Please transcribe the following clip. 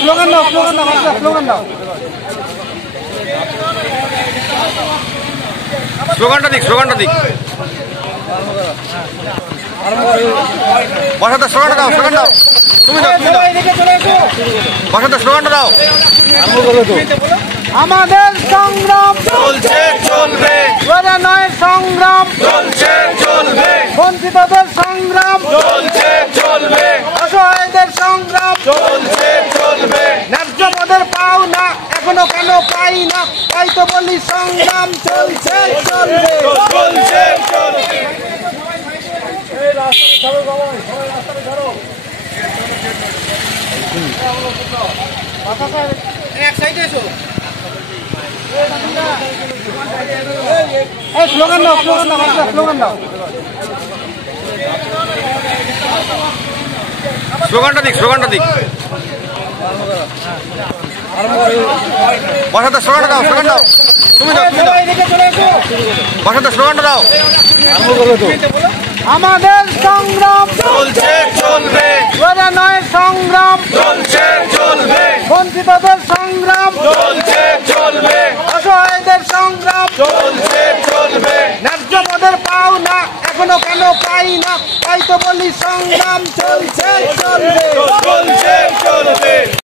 Slogan দাও, slogan দাও, slogan দাও, স্লোগানটা দিক, স্লোগানটা দিক। বসাতে স্লোগানটা দাও, স্লোগান দাও। তুমি দাও, তুমি দাও। বসাতে স্লোগানটা দাও। আমাদের সংগ্রাম চলছে চলবে, নয় সংগ্রাম চলছে চলবে, বঞ্চিতদের সংগ্রাম চলছে চলবে, অসহায়দের সংগ্রাম চলছে চলবে, ন্যায্য পদের পাও না এখনো কেন পাই না, তাই তো বলি সংগ্রাম চলছে চলবে। চলছে চলবে। স্লোগান দাও, স্লোগান দাও, স্লোগান দাও, স্লোগানটা দিক, স্লোগানটা দিক। বসাতে স্লোগানটা দাও, স্লোগান দাও। তুমি দাও, তুমি দাও। বসাতে স্লোগানটা দাও। আমাদের সংগ্রাম চলছে চলবে, নয় সংগ্রাম চলছে চলবে, বঞ্চিতদের সংগ্রাম চলছে চলবে, অসহায়দের সংগ্রাম চলছে চলবে, ন্যায্য পদের পাও না এখনো কেন পাই না, তাই তো বলি সংগ্রাম চলছে চলবে। চলছে চলবে।